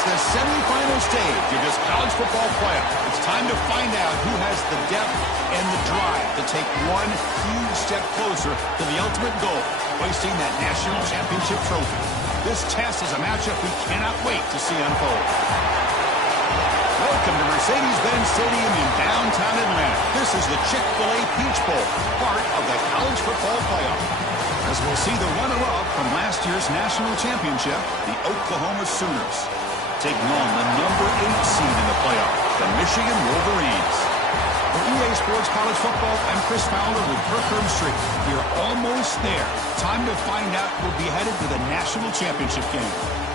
It's the semifinal stage of this college football playoff. It's time to find out who has the depth and the drive to take one huge step closer to the ultimate goal, hoisting that national championship trophy. This test is a matchup we cannot wait to see unfold. Welcome to Mercedes-Benz Stadium in downtown Atlanta. This is the Chick-fil-A Peach Bowl, part of the college football playoff. As we'll see the runner-up from last year's national championship, the Oklahoma Sooners, taking on the number 8 seed in the playoff, the Michigan Wolverines. For EA Sports College Football, I'm Chris Fowler with Kirk Herbstreit. We're almost there. Time to find out who'll be headed to the national championship game.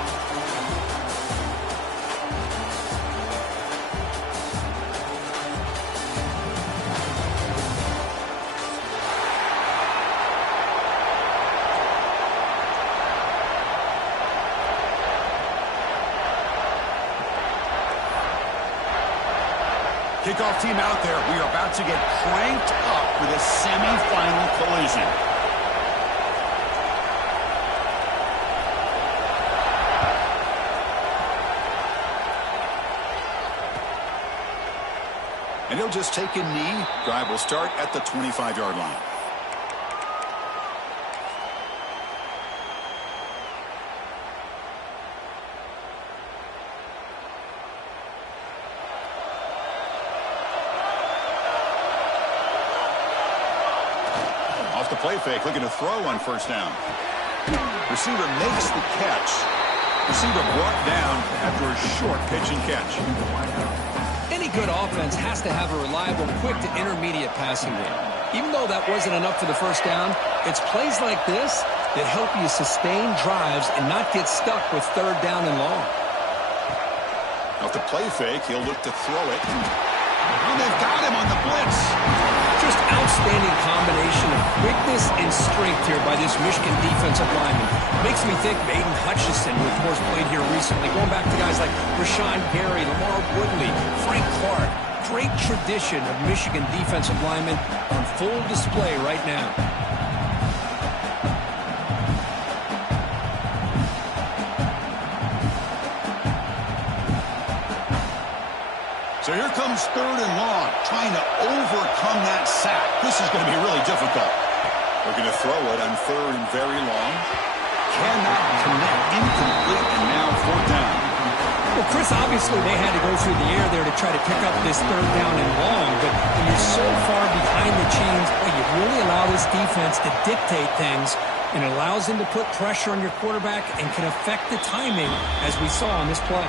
Kickoff team out there. We are about to get cranked up for the semifinal collision. And he'll just take a knee. Drive will start at the 25-yard line. Off the play fake, looking to throw on first down. Receiver makes the catch. Receiver brought down after a short pitch and catch. Any good offense has to have a reliable, quick to intermediate passing game. Even though that wasn't enough for the first down, it's plays like this that help you sustain drives and not get stuck with third down and long. Off the play fake, he'll look to throw it. And they've got him on the blitz. Just outstanding combination of quickness and strength here by this Michigan defensive lineman. Makes me think of Aiden Hutchinson, who of course played here recently. Going back to guys like Rashawn Gary, Lamar Woodley, Frank Clark. Great tradition of Michigan defensive linemen on full display right now. So here comes third and long, trying to overcome that sack. This is going to be really difficult. Looking to throw it on third and very long. Cannot connect, incomplete, and now fourth down. Well, Chris, obviously they had to go through the air there to try to pick up this third down and long, but when you're so far behind the chains, well, you really allow this defense to dictate things, and it allows them to put pressure on your quarterback and can affect the timing, as we saw on this play.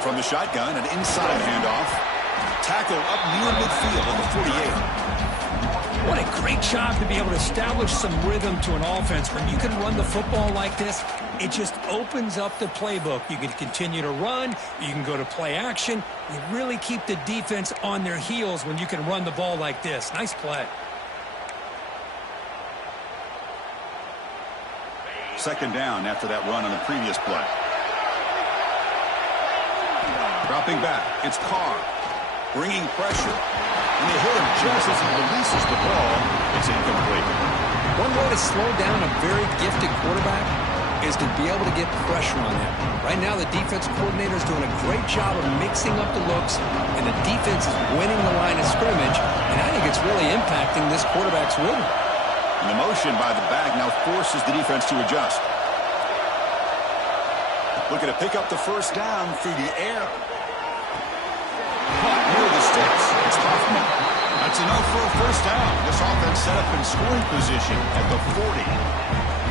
From the shotgun, an inside handoff. Tackle up near midfield at the 48. What a great job to be able to establish some rhythm to an offense. When you can run the football like this, it just opens up the playbook. You can continue to run. You can go to play action. You really keep the defense on their heels when you can run the ball like this. Nice play. Second down after that run on the previous play. Dropping back, it's Carr, bringing pressure, and they hit him just as he releases the ball. It's incomplete. One way to slow down a very gifted quarterback is to be able to get pressure on him. Right now, the defense coordinator is doing a great job of mixing up the looks, and the defense is winning the line of scrimmage, and I think it's really impacting this quarterback's rhythm. And the motion by the back now forces the defense to adjust. Looking to pick up the first down through the air. Caught near the sticks. It's Hoffman. That's enough for a first down. This offense set up in scoring position at the 40.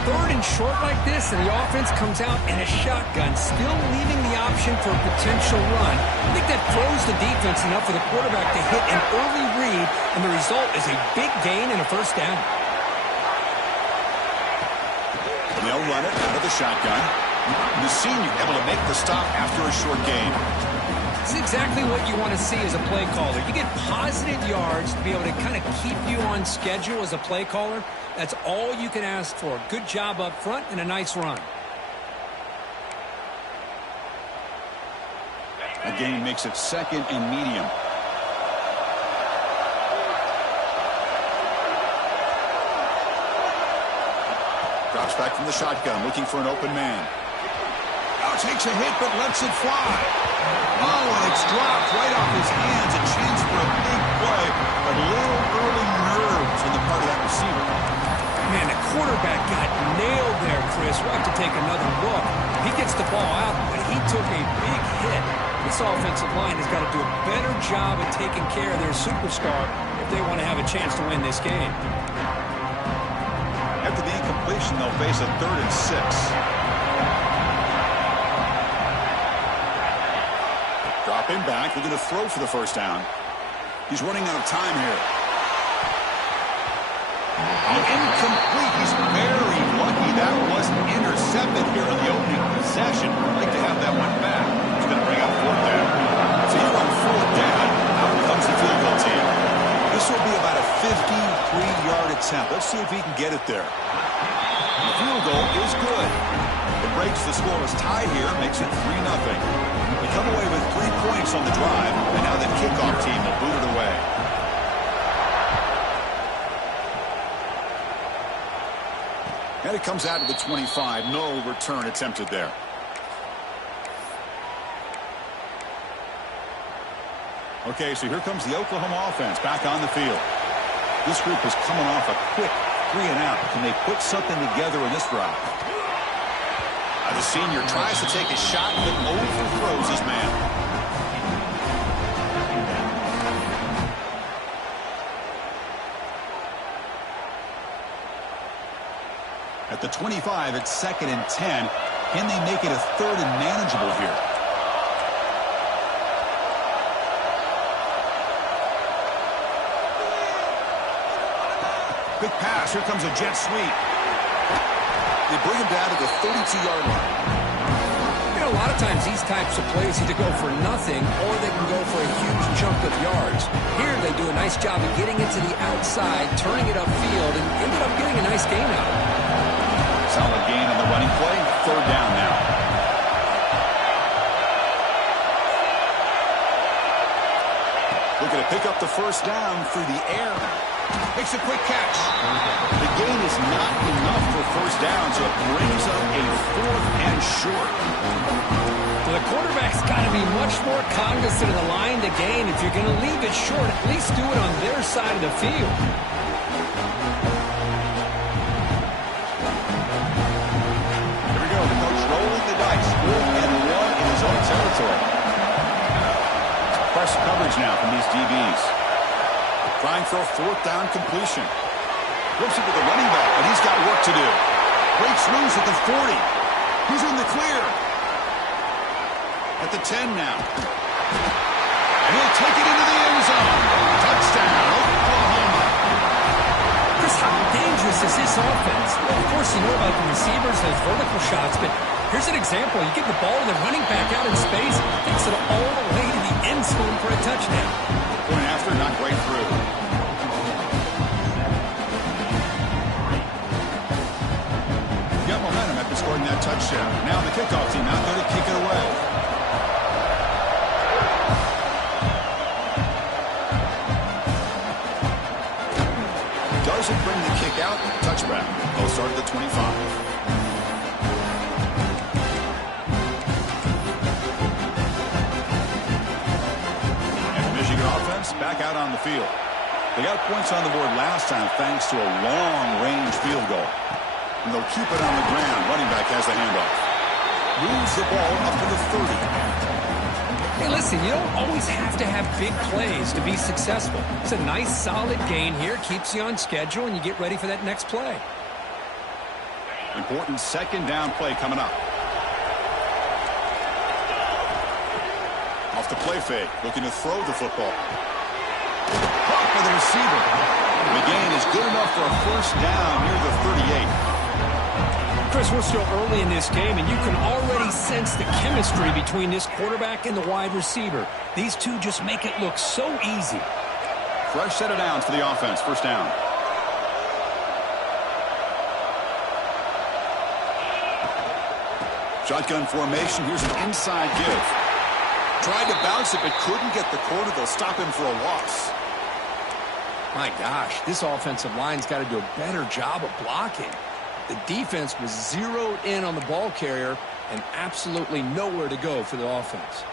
Third and short like this, and the offense comes out in a shotgun, still leaving the option for a potential run. I think that throws the defense enough for the quarterback to hit an early read, and the result is a big gain and a first down. And they'll run it out of the shotgun. The senior able to make the stop after a short gain. It's exactly what you want to see as a play caller. You get positive yards to be able to kind of keep you on schedule as a play caller. That's all you can ask for. Good job up front and a nice run. The gain makes it 2nd and medium. Drops back from the shotgun, looking for an open man. Now takes a hit, but lets it fly. Oh, and it's dropped right off his hands. A chance for a big play, but little early nerves on the part of that receiver. Man, the quarterback got nailed there, Chris. We'll have to take another look. He gets the ball out, but he took a big hit. This offensive line has got to do a better job of taking care of their superstar if they want to have a chance to win this game. After the incompletion, they'll face a 3rd and 6. Dropping back, looking to throw for the first down. He's running out of time here. Incomplete. He's very lucky that wasn't intercepted here in the opening possession. I'd like to have that one back. He's going to bring up 4th down. So here on 4th down, out comes the field goal team. This will be about a 53-yard attempt. Let's see if he can get it there. The field goal is good. It breaks the scoreless tie here, makes it 3-0. We come away with 3 points on the drive, and now the kickoff team will boot it away. And it comes out to the 25. No return attempted there. Okay, so here comes the Oklahoma offense back on the field. This group is coming off a quick 3-and-out. Can they put something together in this drive? The senior tries to take a shot, but overthrows his man. At the 25, it's 2nd and 10. Can they make it a 3rd and manageable here? Big pass. Here comes a jet sweep. They bring him down to the 32-yard line. You know, a lot of times these types of plays either go for nothing or they can go for a huge chunk of yards. Here they do a nice job of getting it to the outside, turning it upfield, and ended up getting a nice gain out of it. Solid gain on the running play. 3rd down now. Looking to pick up the first down through the air. Makes a quick catch. The gain is not enough for first down, so it brings up a 4th and short. Well, the quarterback's got to be much more cognizant of the line to gain. If you're going to leave it short, at least do it on their side of the field. Here we go. The coach rolling the dice. 4th and 1 in his own territory. Press coverage now from these DBs. Trying for a 4th down completion. Flips it to the running back, but he's got work to do. Breaks loose at the 40. He's in the clear. At the 10 now. And he'll take it into the end zone. Touchdown, Oklahoma. Chris, how dangerous is this offense? Well, of course, you know about the receivers, those vertical shots, but here's an example. You give the ball to the running back out in space, takes it all the way to the end zone for a touchdown. Point after, not right through. Got momentum after scoring that touchdown. Now the kickoff team out there to kick it away. Doesn't bring the kick out. Touchback. They'll start at the 25. Offense back out on the field. They got points on the board last time thanks to a long-range field goal. And they'll keep it on the ground. Running back has the handoff. Moves the ball up to the 30. Hey, listen, you don't always have to have big plays to be successful. It's a nice, solid gain here. Keeps you on schedule, and you get ready for that next play. Important 2nd down play coming up. Off the play fake, looking to throw the football. Caught by the receiver. The gain is good enough for a first down near the 38. Chris, we're still early in this game, and you can already sense the chemistry between this quarterback and the wide receiver. These two just make it look so easy. Fresh set of downs for the offense. First down. Shotgun formation. Here's an inside give. Tried to bounce it, but couldn't get the corner. They'll stop him for a loss. My gosh, this offensive line's got to do a better job of blocking. The defense was zeroed in on the ball carrier and absolutely nowhere to go for the offense.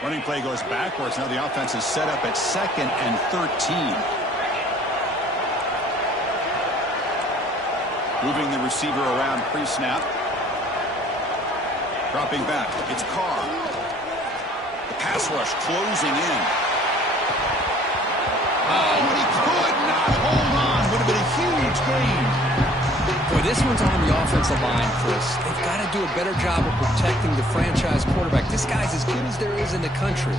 Running play goes backwards. Now the offense is set up at 2nd and 13. Moving the receiver around pre-snap. Dropping back. It's Carr. The pass rush closing in. Oh, but he could not hold on. Would have been a huge gain. Boy, this one's on the offensive line, Chris. They've got to do a better job of protecting the franchise quarterback. This guy's as good as there is in the country,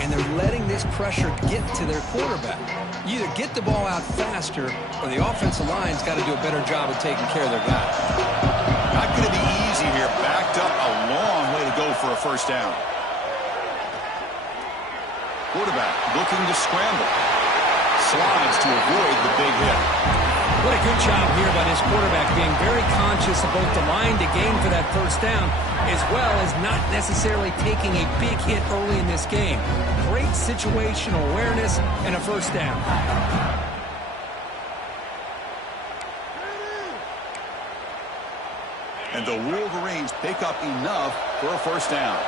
and they're letting this pressure get to their quarterback. You either get the ball out faster, or the offensive line's got to do a better job of taking care of their guy. Not going to be easy here. Backed up a long way to go for a first down. Quarterback looking to scramble. Slides to avoid the big hit. What a good job here by this quarterback, being very conscious of both the line to gain for that first down, as well as not necessarily taking a big hit early in this game. Great situational awareness and a first down. And the Wolverines pick up enough for a first down.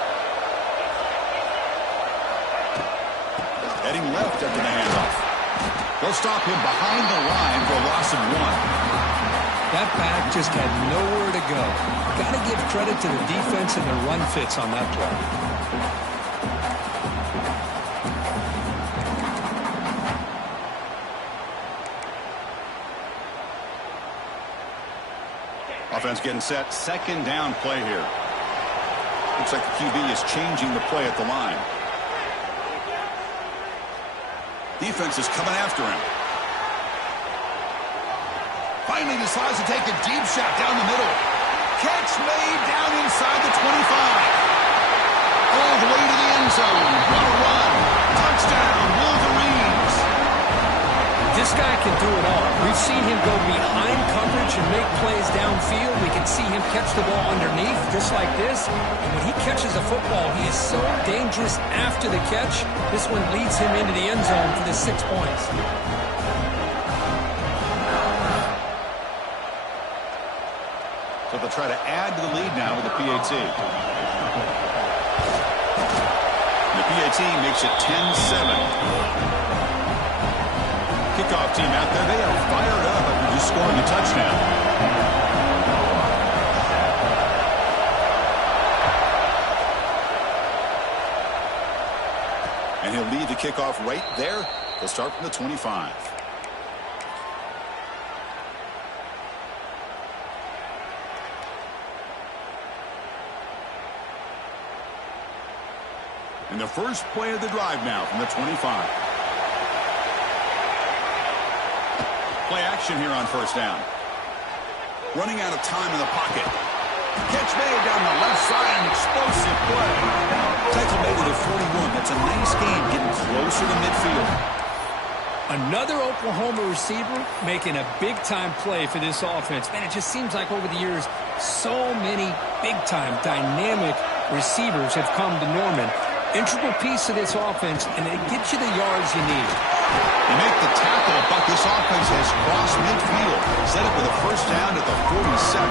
Heading left after the handoff. They'll stop him behind the line for a loss of 1. That back just had nowhere to go. Got to give credit to the defense and their run fits on that play. Offense getting set. 2nd down play here. Looks like the QB is changing the play at the line. Defense is coming after him. Finally decides to take a deep shot down the middle. Catch made down inside the 25. All the way to the end zone. What a run. Touchdown, Wolverines. This guy can do it all. We've seen him go behind coverage and make plays downfield. We can see him catch the ball underneath, just like this. And when he catches a football, he is so dangerous after the catch. This one leads him into the end zone for the 6 points. So they'll try to add to the lead now with the PAT. The PAT makes it 10-7. Kickoff team out there, they are fired up after just scoring a touchdown. And he'll lead the kickoff right there. They'll start from the 25. And the first play of the drive now from the 25. Play action here on first down. Running out of time in the pocket. Catch made down the left side, an explosive play. Tackle made at the 41. That's a nice game, getting closer to midfield. Another Oklahoma receiver making a big-time play for this offense. Man, it just seems like over the years, so many big-time, dynamic receivers have come to Norman. Integral piece of this offense, and they get you the yards you need. They make the tackle, but this offense has crossed midfield. Set up with a first down at the 47.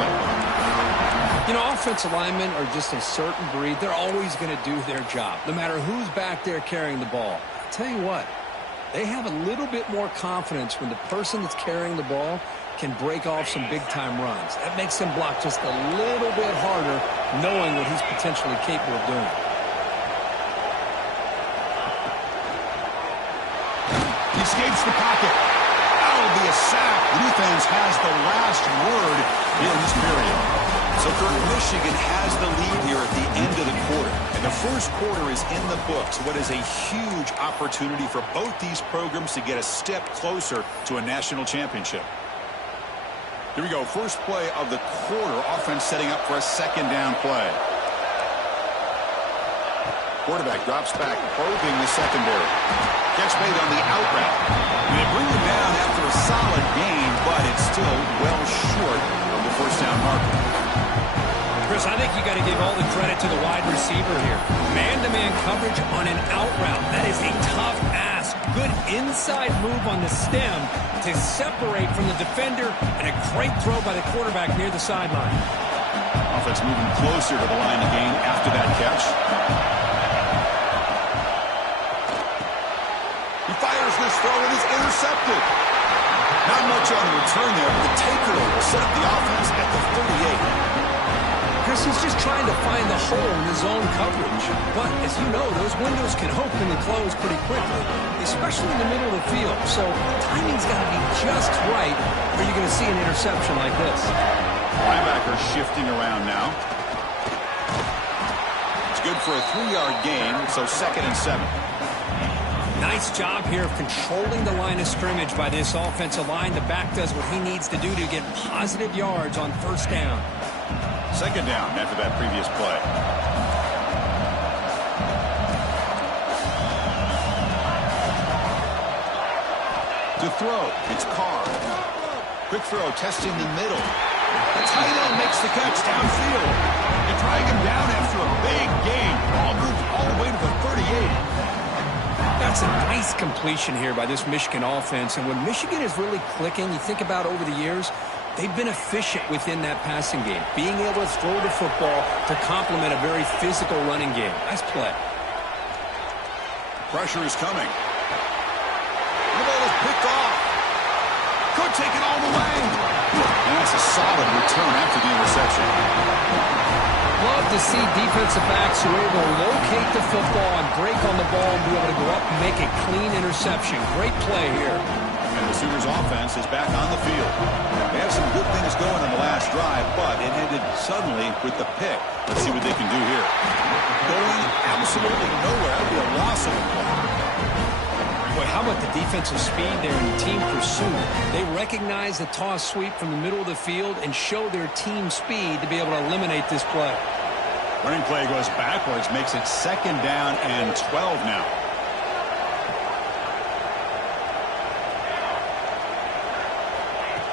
You know, offensive linemen are just a certain breed. They're always going to do their job, no matter who's back there carrying the ball. I'll tell you what, they have a little bit more confidence when the person that's carrying the ball can break off some big-time runs. That makes them block just a little bit harder, knowing what he's potentially capable of doing. He escapes the pocket. That'll be a sack. The defense has the last word in this period. So Michigan has the lead here at the end of the quarter. And the first quarter is in the books. What is a huge opportunity for both these programs to get a step closer to a national championship. Here we go. First play of the quarter. Offense setting up for a second down play. Quarterback drops back, probing the secondary. Catch made on the out route. They bring him down after a solid gain, but it's still well short of the first down marker. Chris, I think you got to give all the credit to the wide receiver here. Man-to-man coverage on an out route. That is a tough ask. Good inside move on the stem to separate from the defender, and a great throw by the quarterback near the sideline. Offense moving closer to the line of game after that catch. He fires this throw, and is intercepted. Not much on the return there, but the takeaway will set up the offense at the 38. Chris, he's just trying to find the hole in his own coverage. But, as you know, those windows can open and close pretty quickly, especially in the middle of the field. So, timing's got to be just right, or you're going to see an interception like this. Linebacker shifting around now. It's good for a 3-yard gain, so 2nd and 7. Nice job here of controlling the line of scrimmage by this offensive line. The back does what he needs to do to get positive yards on first down. 2nd down after that previous play. To throw, it's Carr. Quick throw, testing the middle. The tight end makes the catch downfield. They drag him down after a big gain. Ball moved all the way to the 38. That's a nice completion here by this Michigan offense. And when Michigan is really clicking, you think about over the years, they've been efficient within that passing game, being able to throw the football to complement a very physical running game. Nice play. Pressure is coming. The ball is picked off. Could take it all the way. And that's a solid return after the interception. Love to see defensive backs who are able to locate the football and break on the ball and be able to go up and make a clean interception. Great play here. And the Sooners offense is back on the field. They have some good things going on the last drive, but it ended suddenly with the pick. Let's see what they can do here. Going absolutely nowhere. That would be a loss of a play. Boy, how about the defensive speed there in team pursuit? They recognize the toss sweep from the middle of the field and show their team speed to be able to eliminate this play. Running play goes backwards, makes it 2nd down and 12 now.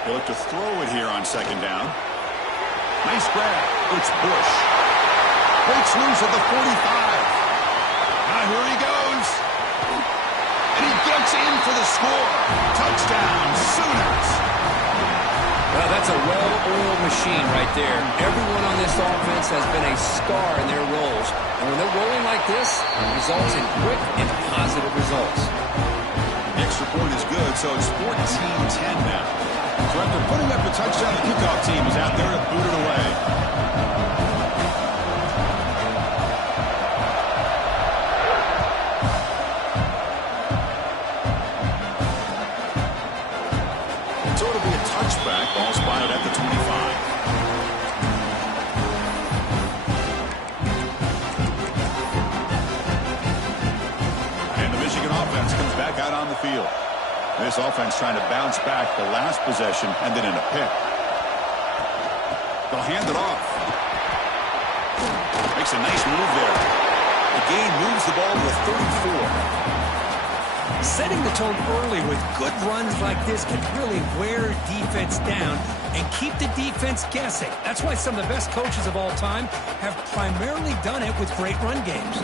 They look to throw it here on 2nd down. Nice grab. It's Bush. Breaks loose at the 45. Now here he goes. And he gets in for the score. Touchdown, Sooners. Well, that's a well-oiled machine right there. Everyone on this offense has been a star in their roles. And when they're rolling like this, it results in quick and positive results. The extra point is good, so it's 14-10 now. So after putting up a touchdown, the kickoff team is out there to boot it away. So it'll be a touchback. Ball spotted at the 25. And the Michigan offense comes back out on the field. This offense trying to bounce back the last possession and then in a pick. They'll hand it off. Makes a nice move there. The gain moves the ball to the 34. Setting the tone early with good runs like this can really wear defense down and keep the defense guessing. That's why some of the best coaches of all time have primarily done it with great run games.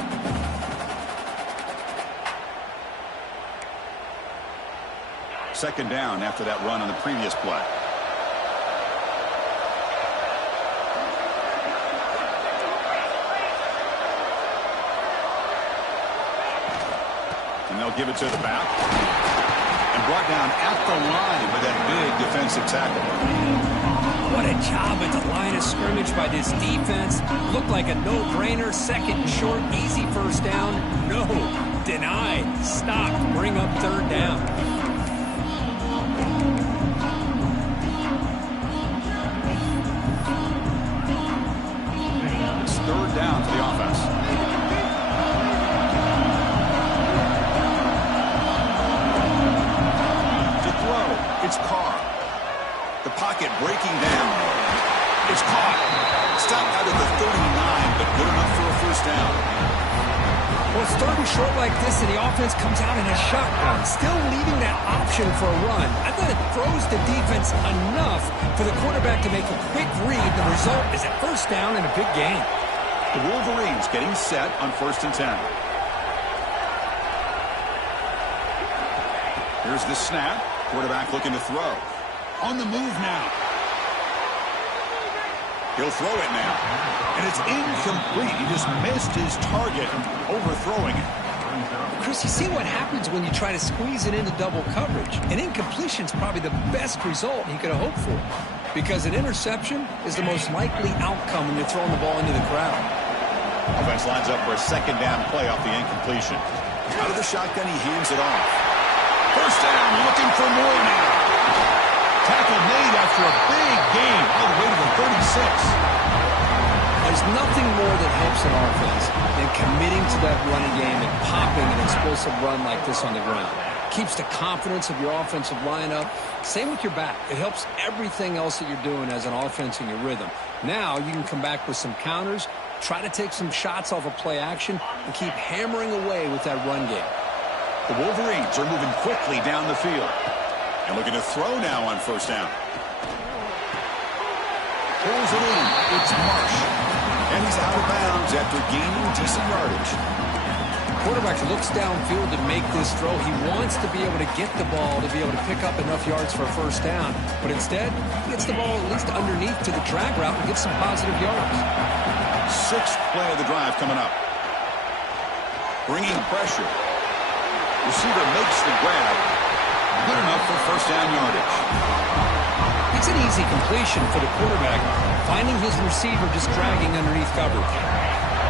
Second down after that run on the previous play. And they'll give it to the back. And brought down at the line with that big defensive tackle. What a job at the line of scrimmage by this defense. Looked like a no-brainer. 2nd and short, easy first down. No, denied. Stop. Bring up 3rd down. It's 3rd down for the offense. To throw, it's Carr. The pocket breaking down. Well, it's third and short like this, and the offense comes out in a shotgun, still leaving that option for a run. I thought it throws the defense enough for the quarterback to make a quick read. The result is a first down and a big gain. The Wolverines getting set on 1st and 10. Here's the snap. Quarterback looking to throw. On the move now. He'll throw it now. And it's incomplete. He just missed his target, overthrowing it. Chris, you see what happens when you try to squeeze it into double coverage. An incompletion is probably the best result you could have hoped for, because an interception is the most likely outcome when you're throwing the ball into the crowd. Offense lines up for a 2nd down play off the incompletion. Out of the shotgun, he hands it off. First down, looking for more now. Tackle made after a big gain all the way to the 36. There's nothing more that helps an offense than committing to that running game and popping an explosive run like this on the ground. Keeps the confidence of your offensive line up. Same with your back. It helps everything else that you're doing as an offense in your rhythm. Now you can come back with some counters, try to take some shots off of play action, and keep hammering away with that run game. The Wolverines are moving quickly down the field. And looking to throw now on 1st down. Pulls it in. It's Marsh. And he's out of bounds after gaining decent yardage. Quarterback looks downfield to make this throw. He wants to be able to get the ball to be able to pick up enough yards for a 1st down. But instead, he gets the ball at least underneath to the drag route and gets some positive yards. 6th play of the drive coming up. Bringing pressure. Receiver makes the grab. Good enough for 1st down yardage. It's an easy completion for the quarterback, finding his receiver just dragging underneath coverage.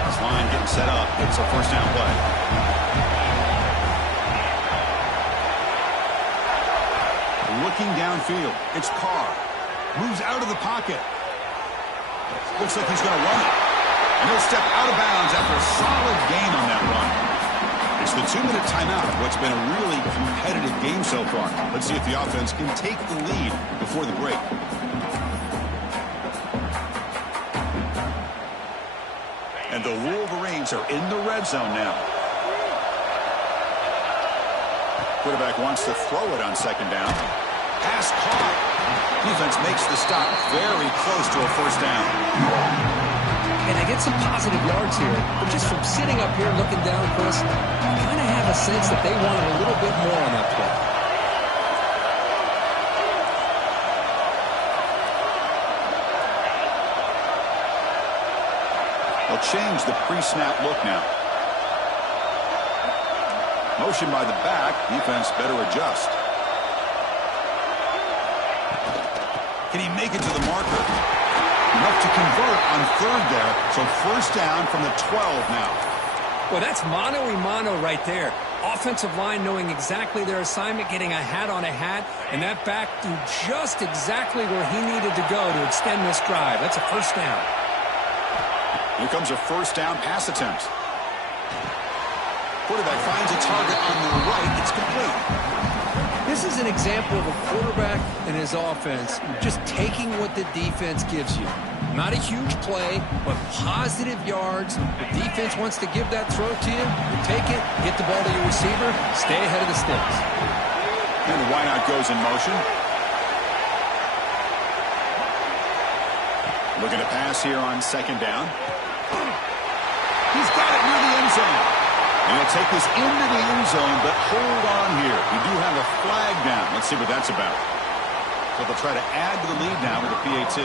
This line getting set up. It's a 1st down play. Looking downfield. It's Carr. Moves out of the pocket. Looks like he's going to run it. And he'll step out of bounds after a solid gain on that run. It's the 2-minute timeout of what's been a really competitive game so far. Let's see if the offense can take the lead before the break. And the Wolverines are in the red zone now. Quarterback wants to throw it on 2nd down. Pass caught. Defense makes the stop very close to a 1st down. And they get some positive yards here, but just from sitting up here looking down, Chris, I kind of have a sense that they wanted a little bit more on that play. They'll change the pre-snap look now. Motion by the back. Defense better adjust. Can he make it to the marker? Enough to convert on 3rd there. So 1st down from the 12 now. Well, that's mano-a-mano right there. Offensive line knowing exactly their assignment, getting a hat on a hat, and that back threw just exactly where he needed to go to extend this drive. That's a 1st down. Here comes a 1st down pass attempt. Quarterback finds a target on the right. It's complete. This is an example of a quarterback and his offense just taking what the defense gives you. Not a huge play, but positive yards. The defense wants to give that throw to you. You take it, get the ball to your receiver, stay ahead of the sticks. And the wideout goes in motion. Looking to pass here on 2nd down. He's got it near the end zone. And he'll take this into the end zone, but hold on here. We do have a flag down. Let's see what that's about. So they'll try to add to the lead now with a PAT.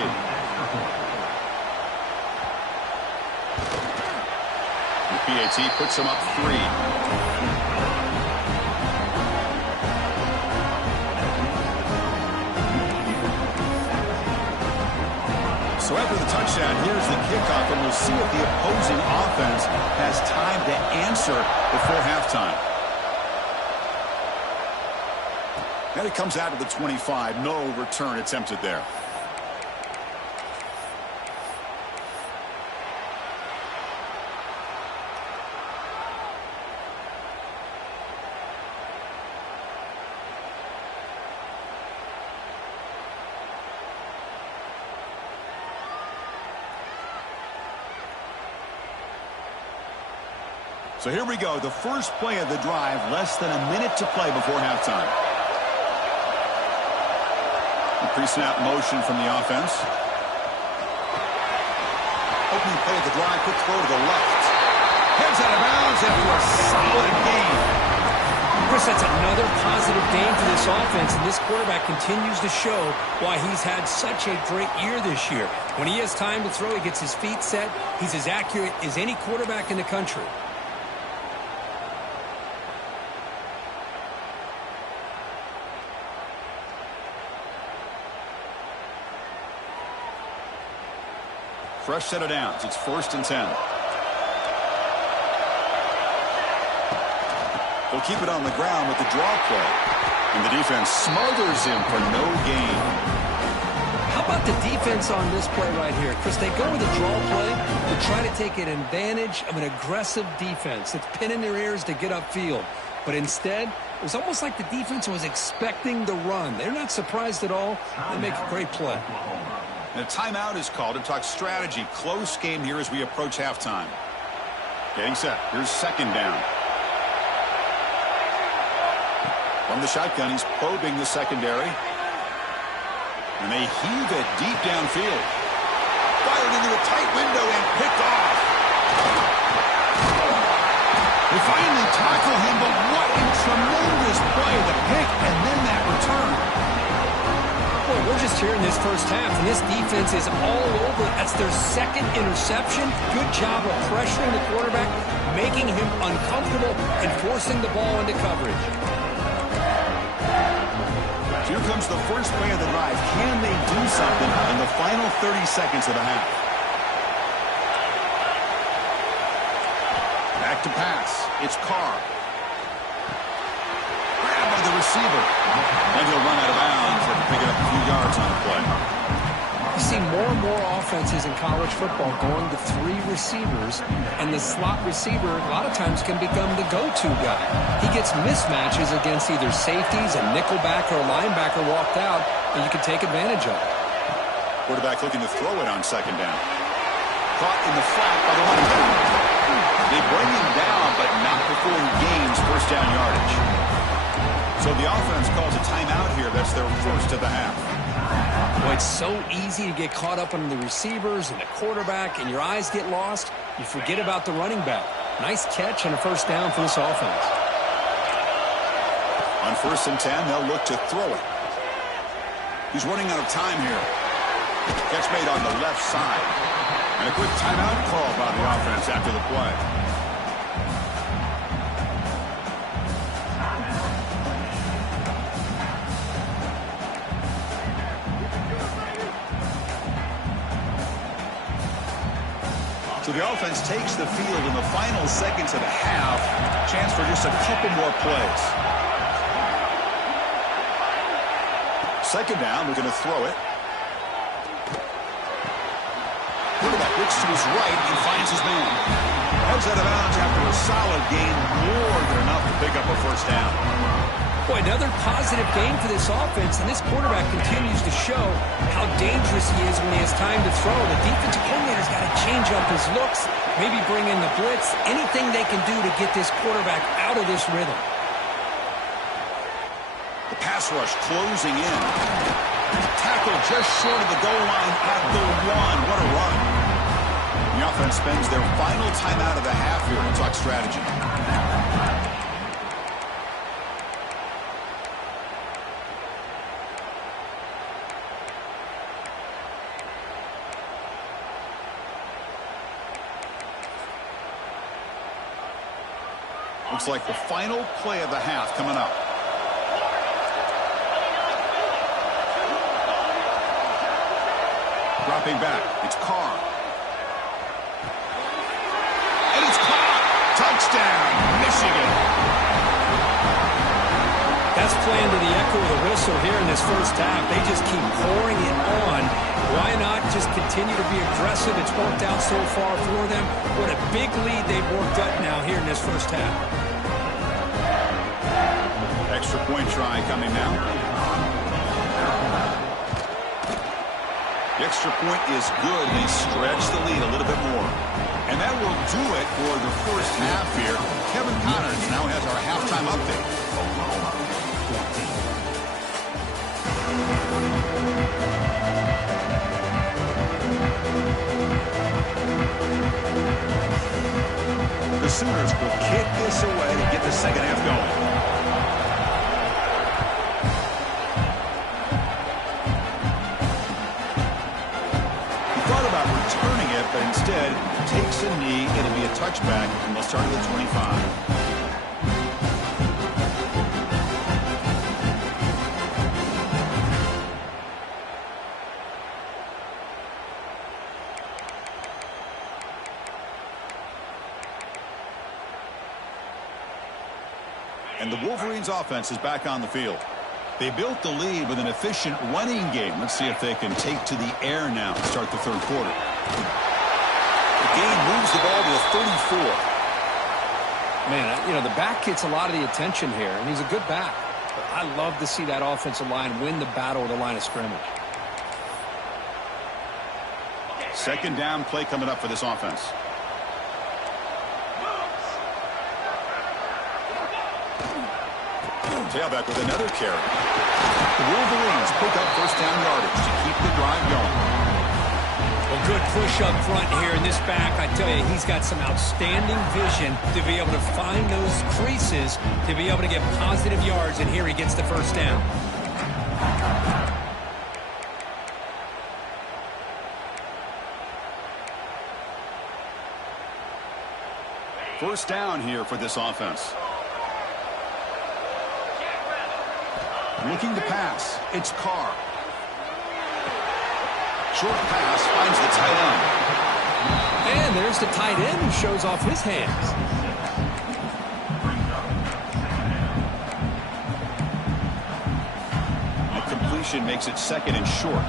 The PAT puts them up 3. So after the touchdown, here's the kickoff, and we'll see if the opposing offense has time to answer before halftime. And it comes out of the 25. No return attempted there. So here we go, the first play of the drive, less than a minute to play before halftime. Pre-snap motion from the offense. Opening play of the drive, quick throw to the left. Heads out of bounds after a solid game. Chris, that's another positive game for this offense, and this quarterback continues to show why he's had such a great year this year. When he has time to throw, he gets his feet set. He's as accurate as any quarterback in the country. Fresh set of downs. It's 1st and 10. They'll keep it on the ground with the draw play. And the defense smothers him for no gain. How about the defense on this play right here? Chris, they go with a draw play to try to take an advantage of an aggressive defense that's pinning their ears to get upfield. But instead, it was almost like the defense was expecting the run. They're not surprised at all. They make a great play. And a timeout is called to talk strategy. Close game here as we approach halftime. Getting set. Here's 2nd down. From the shotgun, he's probing the secondary. And they heave it deep downfield. Fired into a tight window and picked off. They finally tackle him, but what a tremendous play. The pick and then that return. Well, we're just here in this first half, and this defense is all over. That's their 2nd interception. Good job of pressuring the quarterback, making him uncomfortable, and forcing the ball into coverage. Here comes the first play of the drive. Can they do something in the final 30 seconds of the half? Back to pass. It's Carr. Grabbed by the receiver. And he'll run out of bounds and pick it up a few yards on the play. You see more and more offenses in college football going to 3 receivers, and the slot receiver a lot of times can become the go-to guy. He gets mismatches against either safeties, a nickelback, or a linebacker walked out, and you can take advantage of it. Quarterback looking to throw it on 2nd down. Caught in the flat by the running back. They bring him down, but not before he gains 1st down yardage. So the offense calls a timeout here. That's their 1st of the half. Boy, it's so easy to get caught up on the receivers and the quarterback, and your eyes get lost. You forget about the running back. Nice catch and a 1st down for this offense. On 1st and 10, they'll look to throw it. He's running out of time here. Catch made on the left side. And a quick timeout call by the offense after the play. So the offense takes the field in the final seconds of the half. Chance for just a couple more plays. 2nd down, we're going to throw it. Quarterback looks to his right and finds his man. Heads out of bounds after a solid gain, more than enough to pick up a 1st down. Boy, another positive game for this offense, and this quarterback continues to show how dangerous he is when he has time to throw. The defensive coordinator's got to change up his looks, maybe bring in the blitz, anything they can do to get this quarterback out of this rhythm. The pass rush closing in. Tackle just short of the goal line at the 1. What a run. The offense spends their final timeout of the half here to talk strategy. Looks like the final play of the half coming up. Dropping back. It's Carr. And it's caught. Touchdown, Michigan. That's playing to the echo of the whistle here in this first half. They just keep pouring it on. Why not just continue to be aggressive? It's worked out so far for them. What a big lead they've worked up now here in this first half. Extra point try coming now. The extra point is good. They stretch the lead a little bit more. And that will do it for the first half here. Kevin Connors now has our halftime update. The Sooners will kick this away to get the second half going. But instead takes a knee. It'll be a touchback, and they'll start at the 25. And the Wolverines' offense is back on the field. They built the lead with an efficient running game. Let's see if they can take to the air now to start the third quarter. Gain moves the ball to the 34. Man, you know, the back gets a lot of the attention here, and he's a good back. But I love to see that offensive line win the battle of the line of scrimmage. Second down play coming up for this offense. Tailback with another carry. The Wolverines pick up first down yardage to keep the drive going. Well, good push up front here in this back. I tell you, he's got some outstanding vision to be able to find those creases, to be able to get positive yards, and here he gets the first down. First down here for this offense. Looking to pass. It's Carr. Short pass finds the tight end. And there's the tight end who shows off his hands. A completion makes it second and short.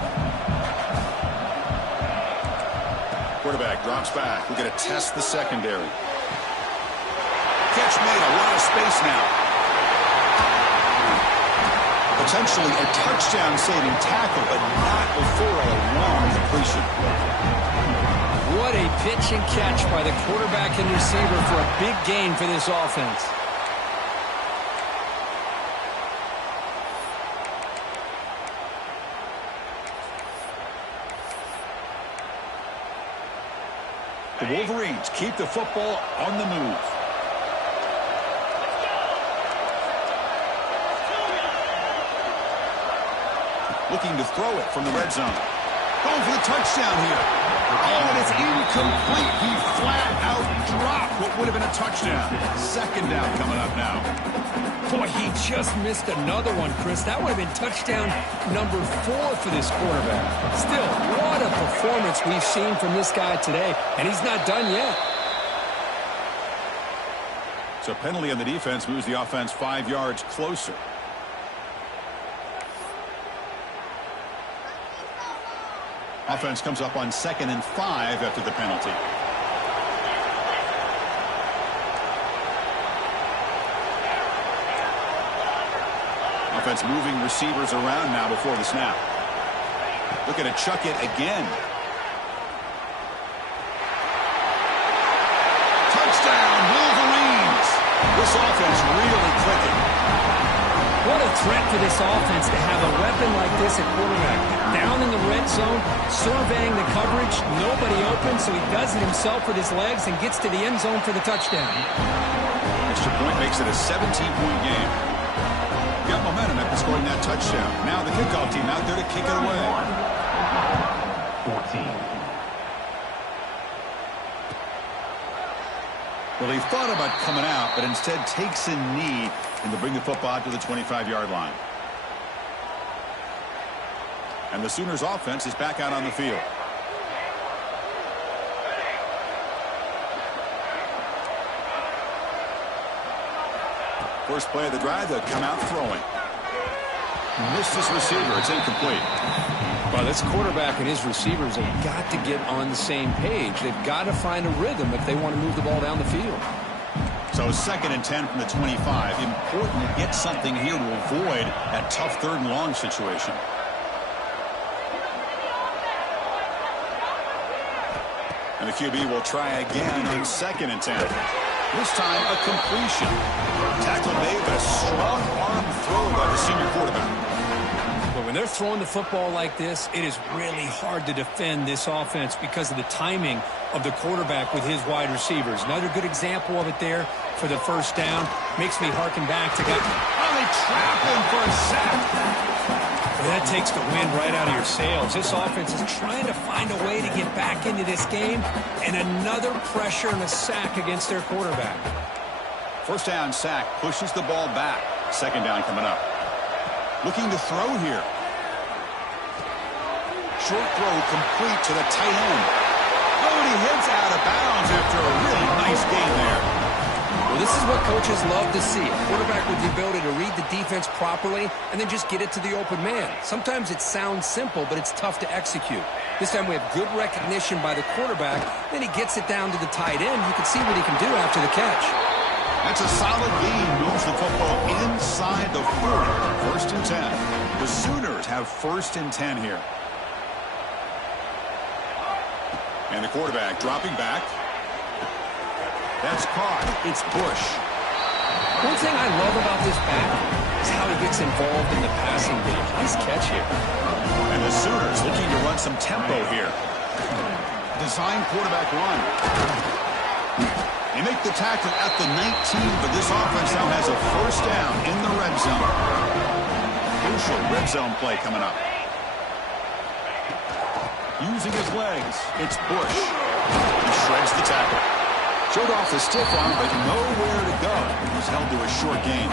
Quarterback drops back. We're going to test the secondary. Catch made. A lot of space now. Potentially a touchdown-saving tackle, but not before a long completion. What a pitch and catch by the quarterback and receiver for a big gain for this offense. The Wolverines keep the football on the move. Looking to throw it from the red zone. Going for the touchdown here. Oh, and it's incomplete. He flat out dropped what would have been a touchdown. Second down coming up now. Boy, he just missed another one, Chris. That would have been touchdown number 4 for this quarterback. Still, what a performance we've seen from this guy today, and he's not done yet. So penalty on the defense moves the offense 5 yards closer. Offense comes up on 2nd and 5 after the penalty. Offense moving receivers around now before the snap. Looking to chuck it again. Touchdown, Wolverines! This offense really clicking. What a threat for this offense to have a weapon like this at quarterback. Down in the red zone, surveying the coverage, nobody open, so he does it himself with his legs and gets to the end zone for the touchdown. Extra point makes it a 17-point game. Got momentum after scoring that touchdown. Now the kickoff team out there to kick it away. 14. Well, he thought about coming out, but instead takes a knee and to bring the football to the 25-yard line. And the Sooners offense is back out on the field. First play of the drive, they'll come out throwing. Missed his receiver. It's incomplete. Well, this quarterback and his receivers have got to get on the same page. They've got to find a rhythm if they want to move the ball down the field. So 2nd and 10 from the 25. Important to get something here to avoid that tough 3rd and long situation. And the QB will try again on 2nd and 10. This time, a completion. Tackle made, but a strong arm throw by the senior quarterback. But when they're throwing the football like this, it is really hard to defend this offense because of the timing of the quarterback with his wide receivers. Another good example of it there for the first down. Makes me harken back to guys. Oh, they trap him for a sack. That takes the wind right out of your sails. This offense is trying to find a way to get back into this game, and another pressure and a sack against their quarterback. First down sack pushes the ball back. 2nd down coming up. Looking to throw here. Short throw complete to the tight end. Oh, and he heads out of bounds after a really nice game there. Well, this is what coaches love to see. A quarterback with the ability to read the defense properly and then just get it to the open man. Sometimes it sounds simple, but it's tough to execute. This time we have good recognition by the quarterback. Then he gets it down to the tight end. You can see what he can do after the catch. That's a solid gain. Moves the football inside the 40. 1st and 10. The Sooners have 1st and 10 here. And the quarterback dropping back. That's caught. It's Bush. One thing I love about this back is how he gets involved in the passing game. Nice catch here. And the Sooners looking to run some tempo here. Design quarterback run. They make the tackle at the 19, but this offense now has a 1st down in the red zone. Crucial red zone play coming up. Using his legs, it's Bush. He shreds the tackle. Showed off the stiff arm, but nowhere to go. He was held to a short gain.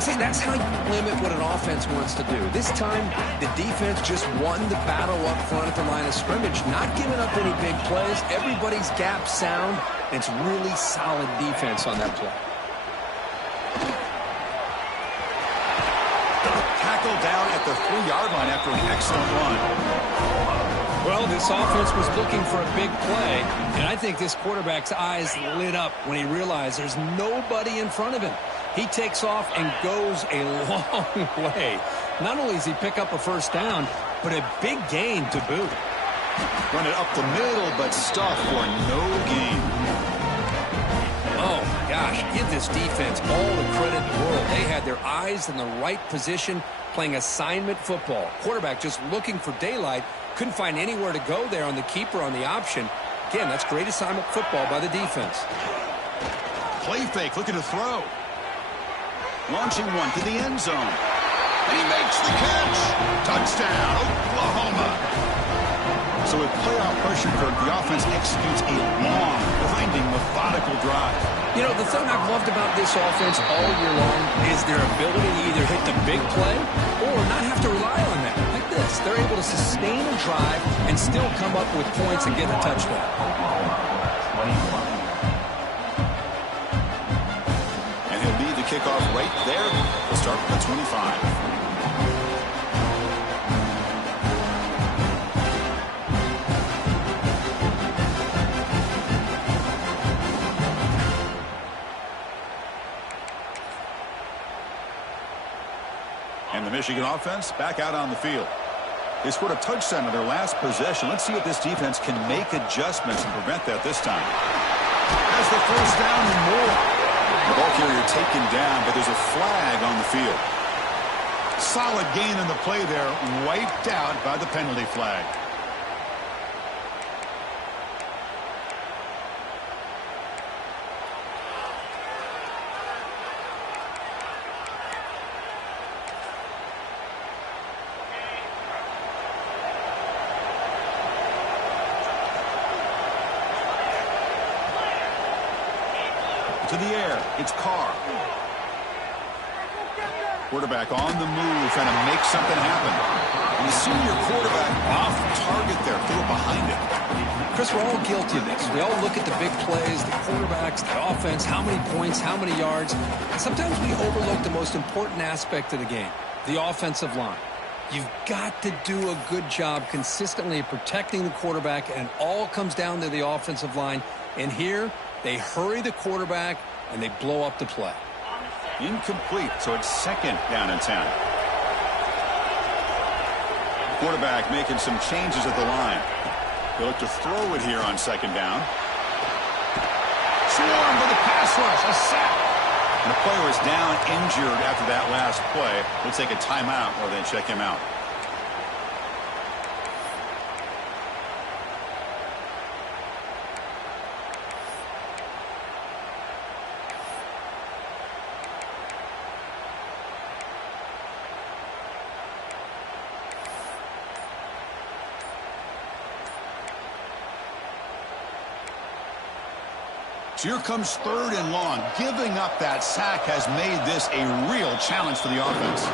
See, that's how you limit what an offense wants to do. This time, the defense just won the battle up front at the line of scrimmage, not giving up any big plays. Everybody's gap sound. It's really solid defense on that play. Tackle down at the 3-yard line after an excellent run. Well, this offense was looking for a big play, and I think this quarterback's eyes lit up when he realized there's nobody in front of him. He takes off and goes a long way. Not only does he pick up a 1st down, but a big gain to boot. Run it up the middle, but stuff for no gain. Oh, my gosh, give this defense all the credit in the world. They had their eyes in the right position, playing assignment football. Quarterback just looking for daylight. Couldn't find anywhere to go there on the keeper on the option. Again, that's great assignment football by the defense. Play fake, looking to throw. Launching one to the end zone. And he makes the catch. Touchdown, Oklahoma. So with playoff pressure, the offense executes a long, winding, methodical drive. You know, the thing I've loved about this offense all year long is their ability to either hit the big play or not have to rely on that. Like this, they're able to sustain a drive and still come up with points and get a touchdown. And he'll lead the kickoff right there. We'll start with the 25. And the Michigan offense back out on the field. They scored a touchdown on their last possession. Let's see if this defense can make adjustments and prevent that this time. Has the 1st down and more. The ball carrier taken down, but there's a flag on the field. Solid gain in the play there, wiped out by the penalty flag. To the air, it's Carr. Quarterback on the move, trying to make something happen. And the senior quarterback off target there, threw it behind him. Chris, we're all guilty of this. We all look at the big plays, the quarterbacks, the offense, how many points, how many yards. And sometimes we overlook the most important aspect of the game, the offensive line. You've got to do a good job consistently protecting the quarterback, and it all comes down to the offensive line. And here, they hurry the quarterback, and they blow up the play. Incomplete, so it's 2nd down and 10. Quarterback making some changes at the line. They look to throw it here on second down. Swarm for the pass rush. A sack. And the player is down injured after that last play. We'll take a timeout or then check him out. So here comes third and long. Giving up that sack has made this a real challenge for the offense.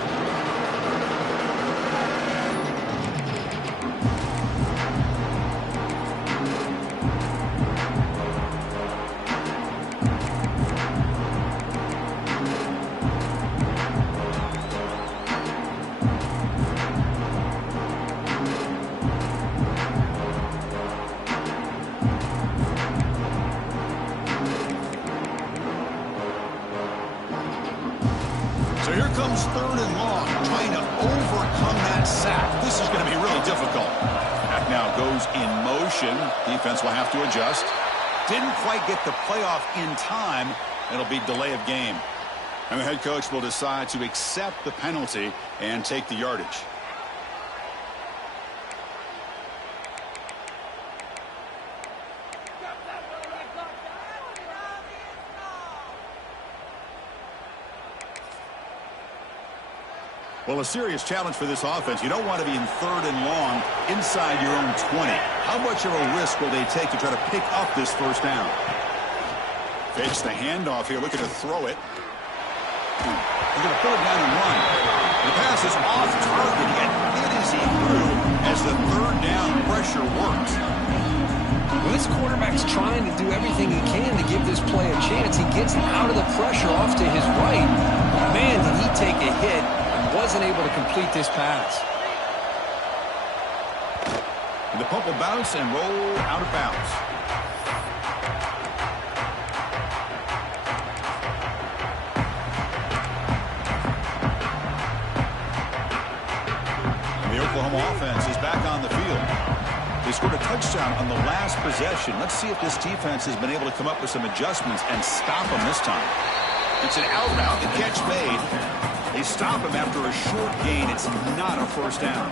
So here comes third and long, trying to overcome that sack. This is going to be really difficult. Back now goes in motion. Defense will have to adjust. Didn't quite get the playoff in time. It'll be delay of game. And the head coach will decide to accept the penalty and take the yardage. Well, a serious challenge for this offense. You don't want to be in third and long inside your own 20. How much of a risk will they take to try to pick up this first down? Fakes the handoff here, looking to throw it. He's going to pull it down and run. The pass is off target, and hit as he threw as the third down pressure works. Well, this quarterback's trying to do everything he can to give this play a chance. He gets out of the pressure off to his right. Man, did he take a hit. Wasn't able to complete this pass. And the pump will bounce and roll out of bounds. And the Oklahoma offense is back on the field. They scored a touchdown on the last possession. Let's see if this defense has been able to come up with some adjustments and stop them this time. It's an out route, the catch made. They stop him after a short gain. It's not a first down.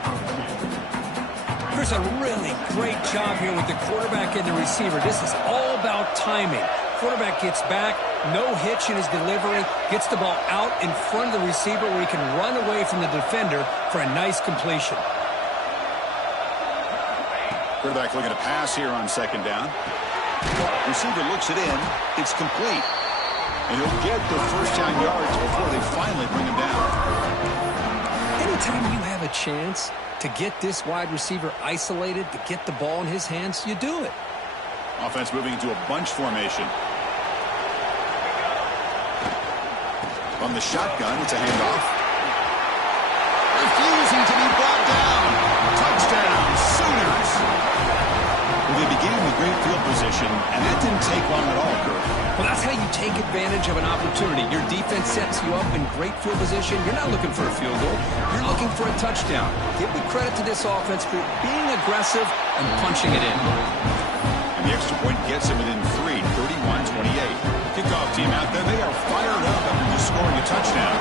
There's a really great job here with the quarterback and the receiver. This is all about timing. Quarterback gets back, no hitch in his delivery, gets the ball out in front of the receiver where he can run away from the defender for a nice completion. Quarterback looking to pass here on second down. Receiver looks it in. It's complete. And he'll get the first down yards before they finally bring him down. Anytime you have a chance to get this wide receiver isolated, to get the ball in his hands, you do it. Offense moving into a bunch formation. From the shotgun, it's a handoff. Refusing to be brought down. Touchdown, Sooners. Well, they began with great field position, and that didn't take long at all, Kurt. Well, that's how you take advantage of an opportunity. Your defense sets you up in great field position. You're not looking for a field goal. You're looking for a touchdown. Give the credit to this offense for being aggressive and punching it in. And the extra point gets him within 3, 31-28. Kickoff team out there, they are fired up after just scoring a touchdown.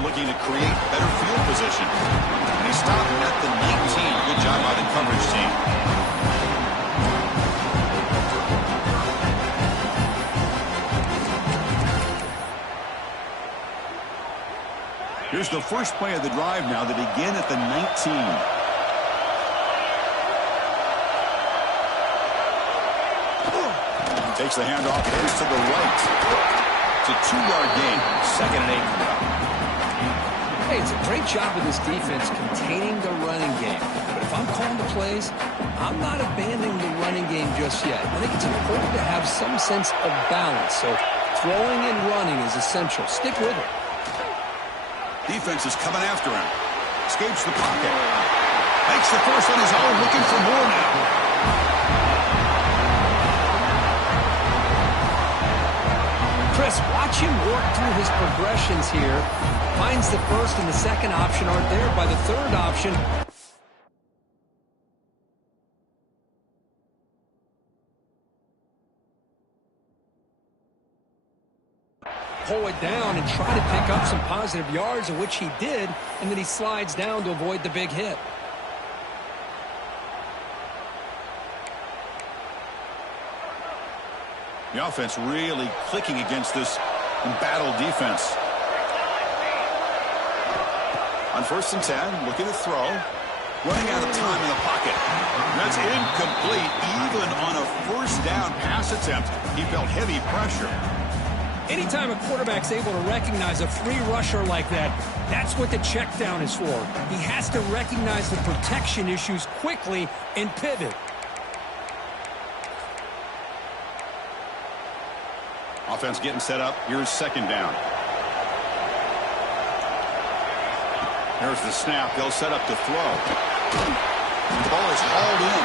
Looking to create better field position. And he stopped at the 19. Good job by the coverage team. Here's the first play of the drive now. They begin at the 19. Takes the handoff, heads to the right. It's a 2-yard gain. 2nd and 8 coming up. Hey, it's a great job with this defense containing the running game. But if I'm calling the plays, I'm not abandoning the running game just yet. I think it's important to have some sense of balance. So throwing and running is essential. Stick with it. Defense is coming after him. Escapes the pocket. Makes the first on his own, looking for more now. Just watch him work through his progressions here. Finds the first and the second option aren't there. By the third option, pull it down and try to pick up some positive yards, of which he did, and then he slides down to avoid the big hit. The offense really clicking against this embattled defense. On 1st and 10, looking to throw. Running out of time in the pocket. That's incomplete. Even on a 1st down pass attempt, he felt heavy pressure. Anytime a quarterback's able to recognize a free rusher like that, that's what the check down is for. He has to recognize the protection issues quickly and pivot. Offense getting set up. Here's 2nd down. There's the snap. They'll set up to throw. The ball is hauled in.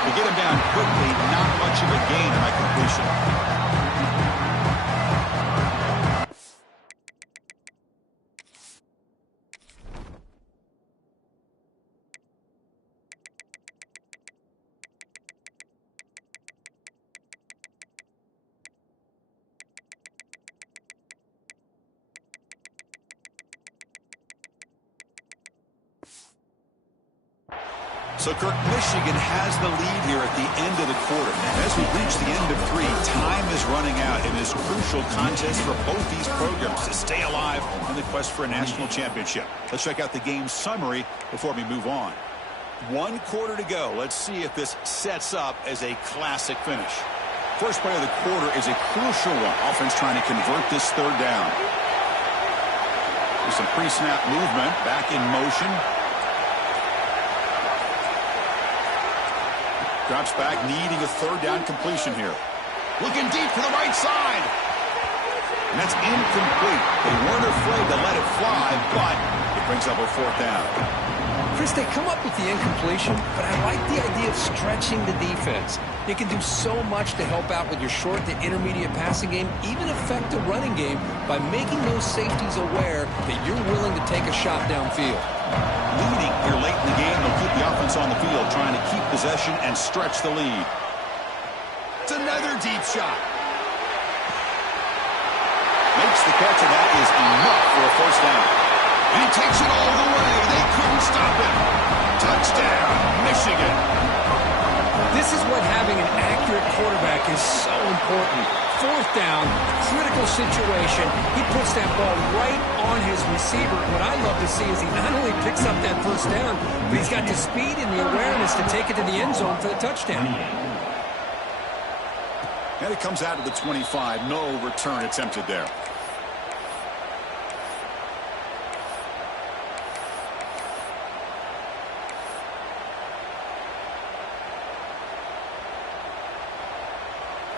To get him down quickly, not much of a gain by completion. So, Kirk, Michigan has the lead here at the end of the quarter. As we reach the end of 3, time is running out in this crucial contest for both these programs to stay alive in the quest for a national championship. Let's check out the game summary before we move on. 1 quarter to go. Let's see if this sets up as a classic finish. First play of the quarter is a crucial one. Offense trying to convert this 3rd down. There's some pre-snap movement. Back in motion. Drops back, needing a 3rd down completion here. Looking deep to the right side. And that's incomplete. They weren't afraid to let it fly, but it brings up a 4th down. Chris, they come up with the incompletion, but I like the idea of stretching the defense. You can do so much to help out with your short to intermediate passing game, even affect the running game by making those safeties aware that you're willing to take a shot downfield. Leading here late in the game, they'll keep the offense on the field, trying to keep possession and stretch the lead. It's another deep shot. Makes the catch, and that is enough for a 1st down. And he takes it all the way. They couldn't stop him. Touchdown, Michigan. This is what having an accurate quarterback is so important. 4th down, critical situation. He puts that ball right on his receiver. What I love to see is he not only picks up that 1st down, but he's got the speed and the awareness to take it to the end zone for the touchdown. And it comes out to the 25. No return attempted there.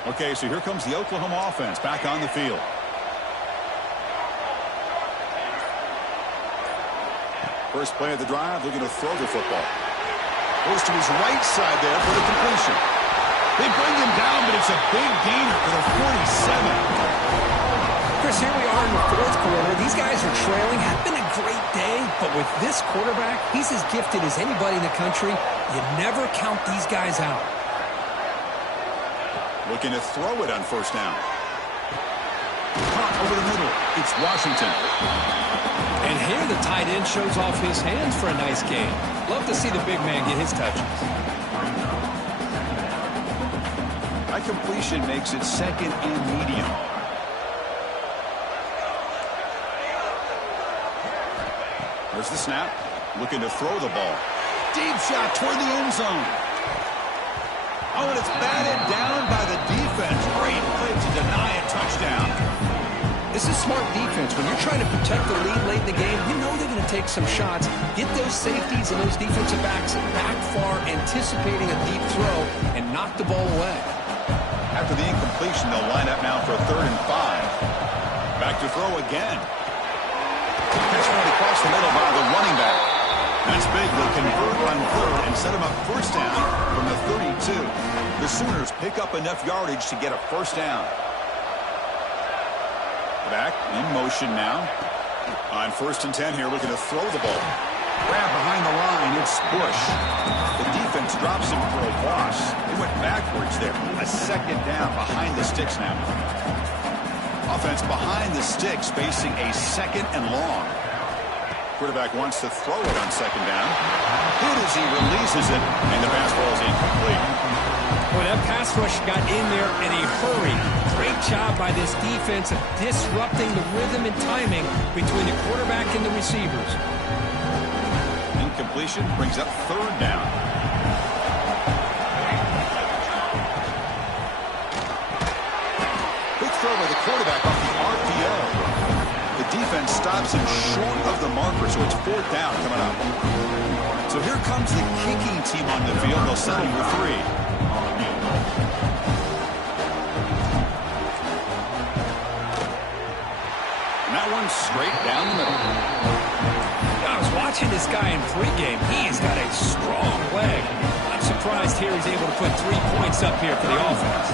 Okay, so here comes the Oklahoma offense back on the field. First play of the drive, looking to throw the football. Goes to his right side there for the completion. They bring him down, but it's a big gainer for the 47. Chris, here we are in the 4th quarter. These guys are trailing. Had been a great day, but with this quarterback, he's as gifted as anybody in the country. You never count these guys out. Looking to throw it on 1st down. Caught over the middle. It's Washington. And here the tight end shows off his hands for a nice game. Love to see the big man get his touches. That completion makes it 2nd and medium. There's the snap. Looking to throw the ball. Deep shot toward the end zone. Oh, and it's batted down by the defense. Great play to deny a touchdown. This is smart defense. When you're trying to protect the lead late in the game, you know they're going to take some shots. Get those safeties and those defensive backs back far, anticipating a deep throw, and knock the ball away. After the incompletion, they'll line up now for a 3rd and 5. Back to throw again. Catch right across the middle by the running back. That's big. They'll convert on 3rd and set him up 1st down from the 32. The Sooners pick up enough yardage to get a 1st down. quarterback in motion now. On 1st and 10 here, looking to throw the ball. Grab behind the line. It's Bush. The defense drops him for a loss. They went backwards there. A 2nd down behind the sticks now. Offense behind the sticks facing a 2nd and long. Quarterback wants to throw it on 2nd down. Hit as he releases it, and the pass ball is incomplete. Boy, that pass rush got in there in a hurry. Great job by this defense of disrupting the rhythm and timing between the quarterback and the receivers. Incompletion brings up 3rd down. Quick throw by the quarterback off the RPO. The defense stops him short of the marker, so it's 4th down coming up. So here comes the kicking team on the field. They'll settle for 3. And that one's straight down the middle. I was watching this guy in pregame. He's got a strong leg. I'm surprised here he's able to put 3 points up here for the offense.